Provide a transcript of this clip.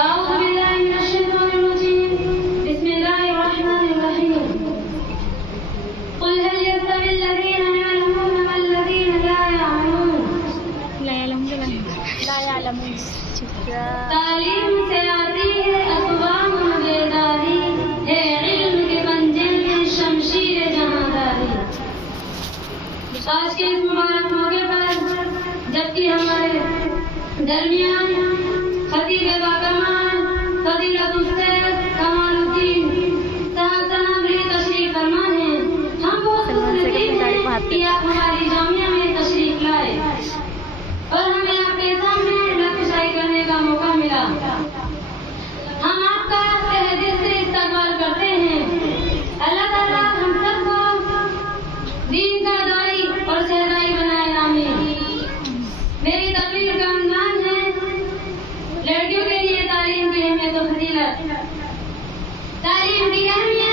أعوذ بالله من الشيطان الرجيم. بسم الله الرحمن الرحيم. قل هل يستوي الذين يعلمون والذين لا يعلمون. تعلیم سے آتی ہے اقوام بیداری، ہے علم کے پنجے میں شمشیر جہانداری. آج کے اس مبارک موقع پر جبکہ ہمارے درمیان خطیب باکمال فضیلت الشیخ کمال الدین صاحب سنابری تشریف فرما ہیں، ہم بہت خوش نصیب ہیں کہ آپ ہماری جامعہ میں تشریف لائے اور ہمیں آپ کے سامنے نقشائی کرنے کا موقع ملا. ہم آپ کا تہہ دل سے استقبال کرتے ہیں. اللہ تعالیٰ ہم سب کو دین کا دائی اور شہدائی بنائے. آمین. میری تقریر کا عنوان ہے لڑکیوں کے لیے تعلیم کی اہمیت و فضیلت. تعلیم کی اہمیت